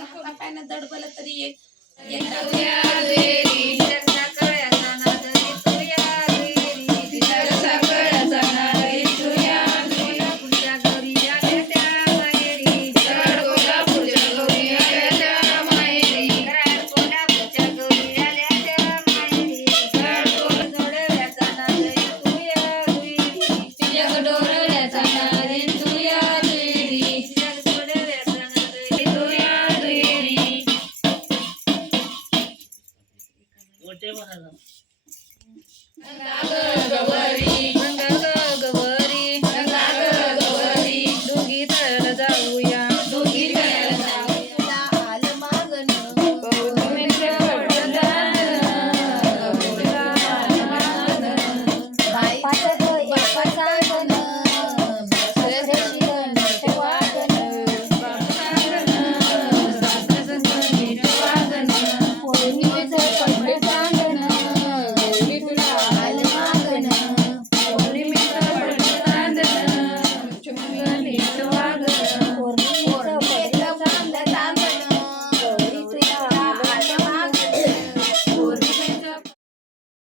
हातापायनं दडबलं तरी एक 我真不喝了拜拜